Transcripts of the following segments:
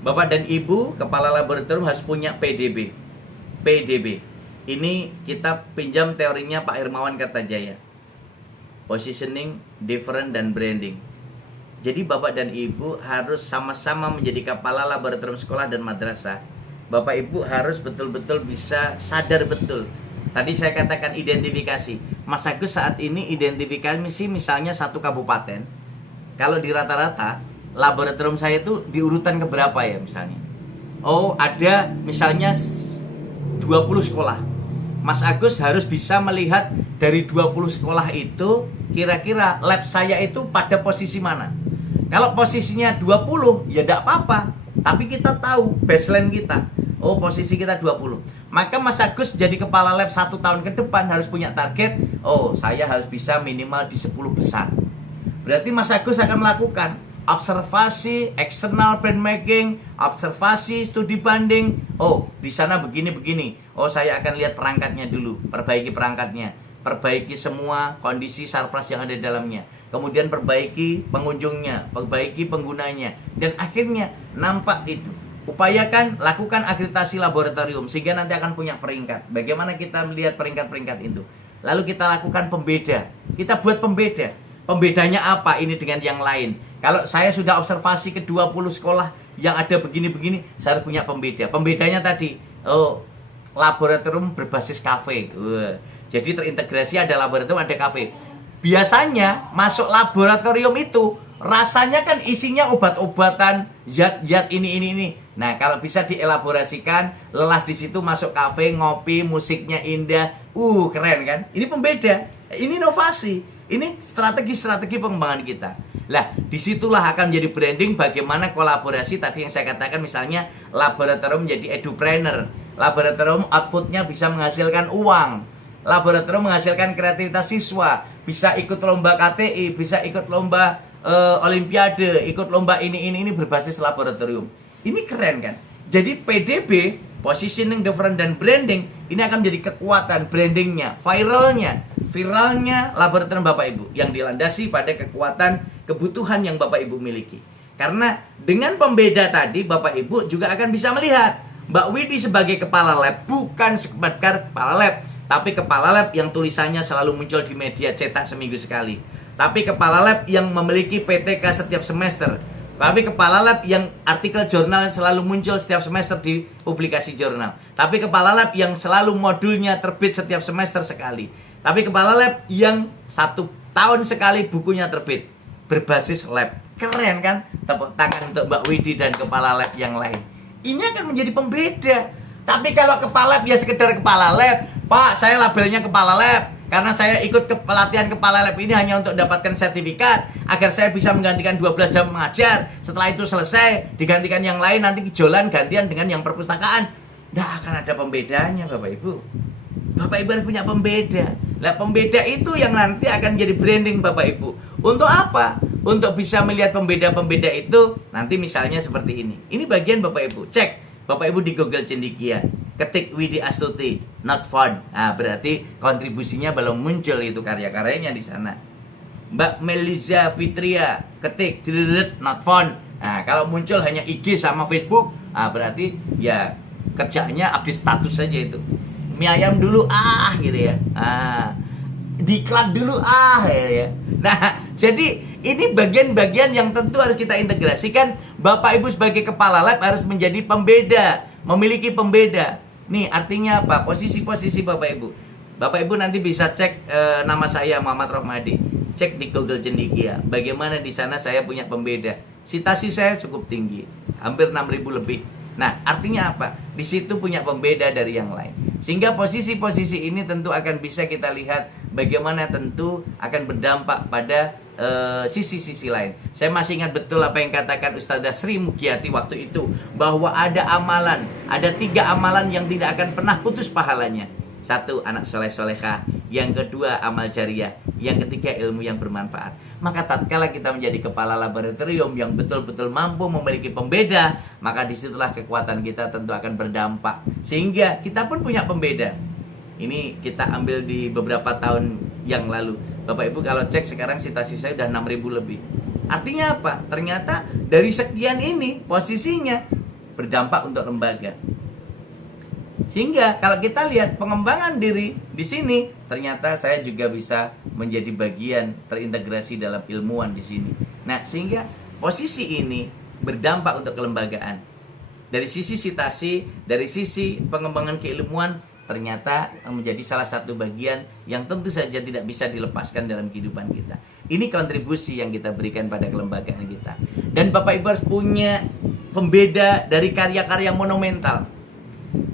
Bapak dan Ibu, kepala laboratorium harus punya PDB. PDB. Ini kita pinjam teorinya Pak Hermawan Kartajaya. Positioning, different, dan branding. Jadi Bapak dan Ibu harus sama-sama menjadi kepala laboratorium sekolah dan madrasah. Bapak Ibu harus betul-betul bisa sadar betul. Tadi saya katakan identifikasi. Mas Agus saat ini identifikasi misalnya satu kabupaten. Kalau di rata-rata laboratorium saya itu di urutan keberapa ya misalnya. Oh, ada misalnya 20 sekolah. Mas Agus harus bisa melihat dari 20 sekolah itu kira-kira lab saya itu pada posisi mana. Kalau posisinya 20 ya tidak apa-apa, tapi kita tahu baseline kita. Oh, posisi kita 20. Maka Mas Agus jadi kepala lab 1 tahun ke depan harus punya target. Oh, saya harus bisa minimal di 10 besar. Berarti Mas Agus akan melakukan observasi, external brand making, observasi, studi banding. Oh, di sana begini-begini. Oh, saya akan lihat perangkatnya dulu, perbaiki perangkatnya, perbaiki semua kondisi surplus yang ada di dalamnya. Kemudian perbaiki pengunjungnya, perbaiki penggunanya, dan akhirnya nampak itu. Upayakan lakukan akreditasi laboratorium sehingga nanti akan punya peringkat. Bagaimana kita melihat peringkat-peringkat itu? Lalu kita lakukan pembeda. Kita buat pembeda. Pembedanya apa ini dengan yang lain? Kalau saya sudah observasi ke 20 sekolah yang ada begini-begini, saya harus punya pembeda. Pembedanya tadi, oh, laboratorium berbasis kafe. Jadi terintegrasi, ada laboratorium, ada kafe. Biasanya masuk laboratorium itu rasanya kan isinya obat-obatan, zat-zat ini. Nah, kalau bisa dielaborasikan, lelah di situ masuk kafe, ngopi, musiknya indah. Keren kan? Ini pembeda, ini inovasi. Ini strategi-strategi pengembangan kita. Lah, disitulah akan menjadi branding bagaimana kolaborasi tadi yang saya katakan, misalnya laboratorium menjadi edupreneur. Laboratorium outputnya bisa menghasilkan uang. Laboratorium menghasilkan kreativitas siswa. Bisa ikut lomba KTI, bisa ikut lomba olimpiade, ikut lomba ini berbasis laboratorium. Ini keren kan? Jadi PDB, positioning, different, dan branding, ini akan menjadi kekuatan brandingnya, viralnya laboratorium Bapak Ibu yang dilandasi pada kekuatan kebutuhan yang Bapak Ibu miliki. Karena dengan pembeda tadi Bapak Ibu juga akan bisa melihat Mbak Widi sebagai kepala lab bukan sekedar kepala lab, tapi kepala lab yang tulisannya selalu muncul di media cetak seminggu sekali. Tapi kepala lab yang memiliki PTK setiap semester. Tapi kepala lab yang artikel jurnal selalu muncul setiap semester di publikasi jurnal. Tapi kepala lab yang selalu modulnya terbit setiap semester sekali. Tapi kepala lab yang 1 tahun sekali bukunya terbit berbasis lab. Keren kan? Tepuk tangan untuk Mbak Widi dan kepala lab yang lain. Ini akan menjadi pembeda. Tapi kalau kepala lab ya sekedar kepala lab, Pak, saya labelnya kepala lab karena saya ikut ke pelatihan kepala lab ini hanya untuk dapatkan sertifikat agar saya bisa menggantikan 12 jam mengajar. Setelah itu selesai, digantikan yang lain, nanti jualan gantian dengan yang perpustakaan. Nggak akan ada pembedanya, Bapak Ibu. Bapak Ibu harus punya pembeda. Nah, pembeda itu yang nanti akan jadi branding Bapak Ibu. Untuk apa? Untuk bisa melihat pembeda-pembeda itu nanti misalnya seperti ini. Ini bagian Bapak Ibu. Cek. Bapak Ibu di Google Cendikia, ketik Widi Astuti, not found. Nah, berarti kontribusinya belum muncul itu karya-karyanya di sana. Mbak Meliza Fitria, ketik not found. Nah, kalau muncul hanya IG sama Facebook, berarti ya kerjanya update status saja itu. Mie ayam dulu gitu ya. Diklat dulu ya. Nah, jadi ini bagian-bagian yang tentu harus kita integrasikan. Bapak Ibu sebagai kepala lab harus menjadi pembeda, memiliki pembeda. Nih artinya apa? Posisi-posisi Bapak Ibu. Bapak Ibu nanti bisa cek nama saya Muhammad Rohmadi. Cek di Google Cendikia. Bagaimana di sana saya punya pembeda. Citasi saya cukup tinggi, hampir 6.000 lebih. Nah, artinya apa? Di situ punya pembeda dari yang lain. Sehingga posisi-posisi ini tentu akan bisa kita lihat bagaimana tentu akan berdampak pada sisi-sisi lain. Saya masih ingat betul apa yang katakan Ustazah Sri Mugyati waktu itu, bahwa ada 3 amalan yang tidak akan pernah putus pahalanya. 1, anak soleh-solehah. Yang kedua, amal jariah. Yang ketiga, ilmu yang bermanfaat. Maka tatkala kita menjadi kepala laboratorium yang betul-betul mampu memiliki pembeda, maka disitulah kekuatan kita tentu akan berdampak. Sehingga kita pun punya pembeda. Ini kita ambil di beberapa tahun yang lalu. Bapak Ibu kalau cek sekarang citasi saya udah 6.000 lebih. Artinya apa? Ternyata dari sekian ini posisinya berdampak untuk lembaga. Sehingga kalau kita lihat pengembangan diri di sini, ternyata saya juga bisa menjadi bagian terintegrasi dalam ilmuwan di sini. Nah, sehingga posisi ini berdampak untuk kelembagaan. Dari sisi citasi, dari sisi pengembangan keilmuan, ternyata menjadi salah satu bagian yang tentu saja tidak bisa dilepaskan dalam kehidupan kita. Ini kontribusi yang kita berikan pada kelembagaan kita. Dan Bapak Ibu harus punya pembeda dari karya-karya monumental.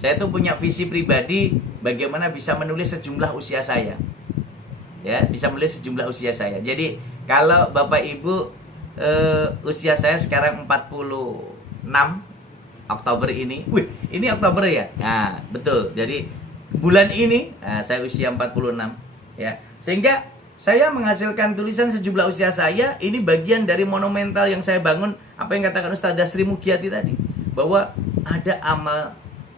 Saya tuh punya visi pribadi bagaimana bisa menulis sejumlah usia saya. Ya, bisa menulis sejumlah usia saya. Jadi, kalau Bapak Ibu usia saya sekarang 46 Oktober ini. Wih, ini Oktober ya? Nah, betul. Jadi, bulan ini saya usia 46 ya. Sehingga saya menghasilkan tulisan sejumlah usia saya. Ini bagian dari monumental yang saya bangun. Apa yang katakan Ustazah Sri Mugyati tadi, bahwa ada amal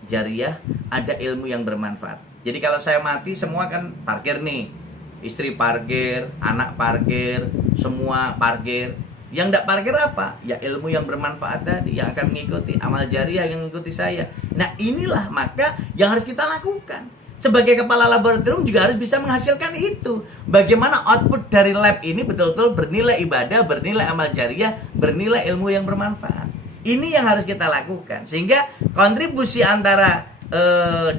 jariah, ada ilmu yang bermanfaat. Jadi kalau saya mati, semua kan parkir nih. Istri parkir, anak parkir, semua parkir. Yang tidak parkir apa? Ya ilmu yang bermanfaat tadi, yang akan mengikuti, amal jariah yang mengikuti saya. Nah, inilah maka yang harus kita lakukan. Sebagai kepala laboratorium juga harus bisa menghasilkan itu. Bagaimana output dari lab ini betul-betul bernilai ibadah, bernilai amal jariah, bernilai ilmu yang bermanfaat. Ini yang harus kita lakukan. Sehingga kontribusi antara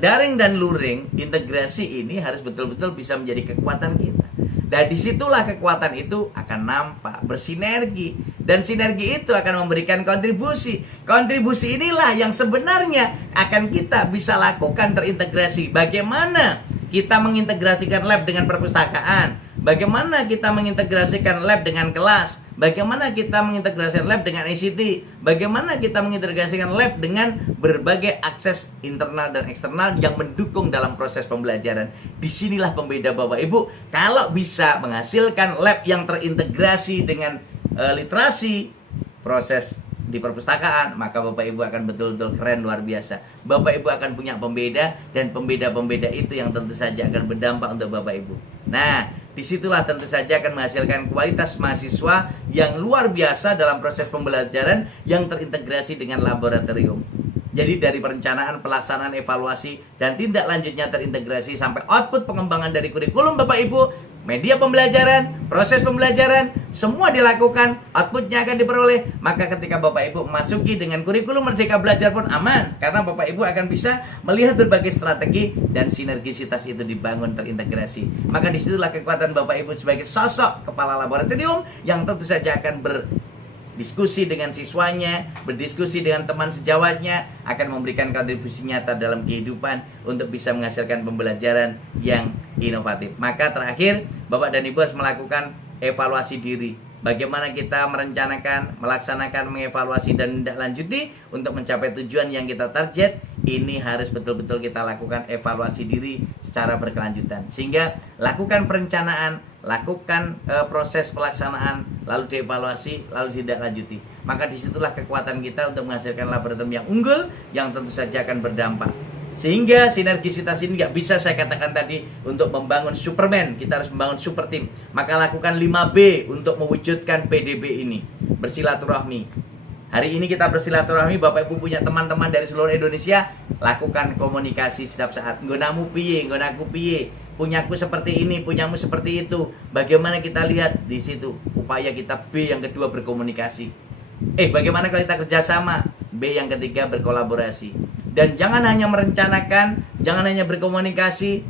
daring dan luring, integrasi ini harus betul-betul bisa menjadi kekuatan kita. Dan disitulah kekuatan itu akan nampak, bersinergi. Dan sinergi itu akan memberikan kontribusi. Kontribusi inilah yang sebenarnya akan kita bisa lakukan terintegrasi. Bagaimana kita mengintegrasikan lab dengan perpustakaan? Bagaimana kita mengintegrasikan lab dengan kelas? Bagaimana kita mengintegrasikan lab dengan ICT? Bagaimana kita mengintegrasikan lab dengan berbagai akses internal dan eksternal yang mendukung dalam proses pembelajaran? Disinilah pembeda Bapak Ibu. Kalau bisa menghasilkan lab yang terintegrasi dengan literasi, proses di perpustakaan, maka Bapak Ibu akan betul-betul keren, luar biasa. Bapak Ibu akan punya pembeda, dan pembeda-pembeda itu yang tentu saja akan berdampak untuk Bapak Ibu. Nah, disitulah tentu saja akan menghasilkan kualitas mahasiswa yang luar biasa dalam proses pembelajaran yang terintegrasi dengan laboratorium. Jadi dari perencanaan, pelaksanaan, evaluasi, dan tindak lanjutnya terintegrasi sampai output pengembangan dari kurikulum Bapak Ibu, media pembelajaran, proses pembelajaran, semua dilakukan, outputnya akan diperoleh. Maka ketika Bapak Ibu memasuki dengan kurikulum Merdeka Belajar pun aman, karena Bapak Ibu akan bisa melihat berbagai strategi dan sinergisitas itu dibangun terintegrasi. Maka disitulah kekuatan Bapak Ibu sebagai sosok kepala laboratorium yang tentu saja akan berdiskusi dengan siswanya, berdiskusi dengan teman sejawatnya, akan memberikan kontribusi nyata dalam kehidupan untuk bisa menghasilkan pembelajaran yang inovatif. Maka terakhir, Bapak dan Ibu harus melakukan evaluasi diri. Bagaimana kita merencanakan, melaksanakan, mengevaluasi, dan menindaklanjuti untuk mencapai tujuan yang kita target. Ini harus betul-betul kita lakukan evaluasi diri secara berkelanjutan. Sehingga lakukan perencanaan, lakukan proses pelaksanaan, lalu dievaluasi, lalu ditindaklanjuti. Maka disitulah kekuatan kita untuk menghasilkan laboratorium yang unggul, yang tentu saja akan berdampak. Sehingga sinergisitas ini nggak bisa saya katakan tadi untuk membangun Superman, kita harus membangun super team. Maka lakukan 5B untuk mewujudkan PDB ini. Bersilaturahmi. Hari ini kita bersilaturahmi, Bapak Ibu punya teman-teman dari seluruh Indonesia, lakukan komunikasi setiap saat. Nggonamu piye, nggonaku piye, punyaku seperti ini, punyamu seperti itu. Bagaimana kita lihat di situ upaya kita. B yang kedua, berkomunikasi. Bagaimana kalau kita kerjasama? B yang ketiga, berkolaborasi. Dan jangan hanya merencanakan, jangan hanya berkomunikasi,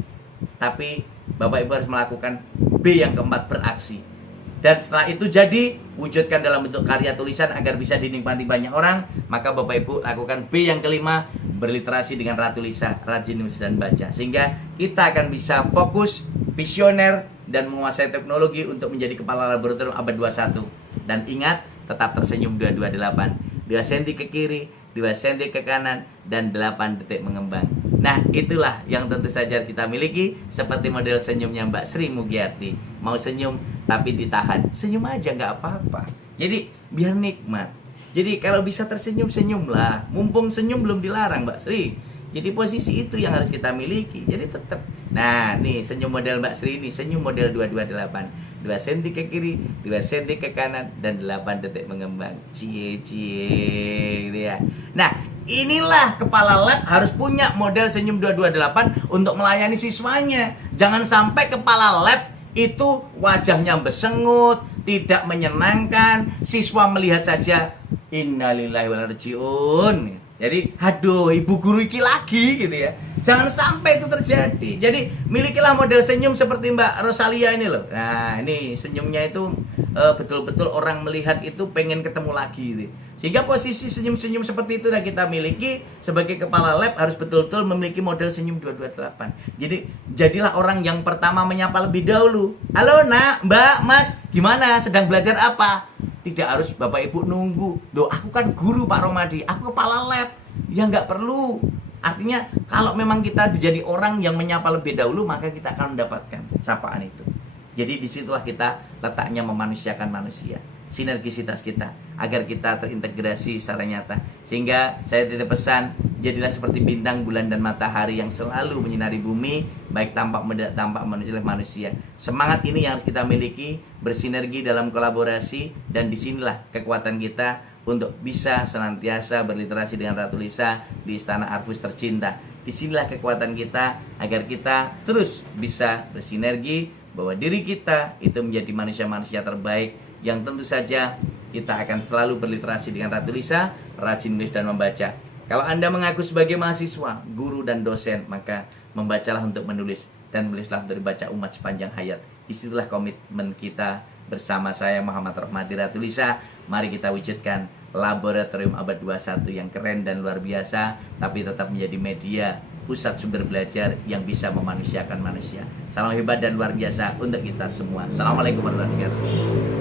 tapi Bapak Ibu harus melakukan B yang keempat, beraksi. Dan setelah itu jadi, wujudkan dalam bentuk karya tulisan agar bisa dinikmati banyak orang. Maka Bapak Ibu lakukan B yang kelima, berliterasi dengan Ratu Lisa, rajin menulis dan baca. Sehingga kita akan bisa fokus, visioner, dan menguasai teknologi untuk menjadi kepala laboratorium abad 21. Dan ingat, tetap tersenyum 228. 2 cm ke kiri, 2 cm ke kanan, dan 8 detik mengembang. Nah, itulah yang tentu saja kita miliki, seperti model senyumnya Mbak Sri Mugyati. Mau senyum tapi ditahan, senyum aja nggak apa-apa. Jadi biar nikmat. Jadi kalau bisa tersenyum, senyumlah. Mumpung senyum belum dilarang Mbak Sri. Jadi posisi itu yang harus kita miliki. Jadi tetap. Nah, nih senyum model Mbak Sri ini, senyum model 228. 2 cm ke kiri, 2 cm ke kanan, dan 8 detik mengembang. Cie gitu ya. Nah, Inilah kepala lab harus punya model senyum 228 untuk melayani siswanya. Jangan sampai kepala lab itu wajahnya besengut, tidak menyenangkan, siswa melihat saja innalillahi wa inna ilaihi raji'un. Jadi, aduh, ibu guru iki lagi gitu ya. Jangan sampai itu terjadi. Jadi, milikilah model senyum seperti Mbak Rosalia ini loh. Nah, ini senyumnya itu betul-betul orang melihat itu pengen ketemu lagi gitu. Sehingga posisi senyum-senyum seperti itu yang kita miliki sebagai kepala lab harus betul-betul memiliki model senyum 228. Jadi, jadilah orang yang pertama menyapa lebih dahulu. Halo nak, mbak, mas, gimana? Sedang belajar apa? Tidak harus Bapak Ibu nunggu. Loh, aku kan guru Pak Romadi, aku kepala lab. Ya nggak perlu. Artinya kalau memang kita menjadi orang yang menyapa lebih dahulu, maka kita akan mendapatkan sapaan itu. Jadi disitulah kita letaknya memanusiakan manusia, sinergisitas kita, agar kita terintegrasi secara nyata. Sehingga saya titip pesan, jadilah seperti bintang, bulan, dan matahari yang selalu menyinari bumi, baik tampak tidak tampak manusia. Semangat ini yang harus kita miliki, bersinergi dalam kolaborasi, dan disinilah kekuatan kita untuk bisa senantiasa berliterasi dengan Ratu Lisa di Istana Arfus tercinta. Disinilah kekuatan kita agar kita terus bisa bersinergi, bahwa diri kita itu menjadi manusia-manusia terbaik yang tentu saja kita akan selalu berliterasi dengan Ratu Lisa, rajin menulis dan membaca. Kalau Anda mengaku sebagai mahasiswa, guru, dan dosen, maka membacalah untuk menulis, dan menulislah untuk dibaca umat sepanjang hayat. Disitulah komitmen kita bersama saya Muhammad Rohmadi Ratu Lisa. Mari kita wujudkan laboratorium abad 21 yang keren dan luar biasa, tapi tetap menjadi media pusat sumber belajar yang bisa memanusiakan manusia. Salam hebat dan luar biasa untuk kita semua. Assalamualaikum warahmatullahi wabarakatuh.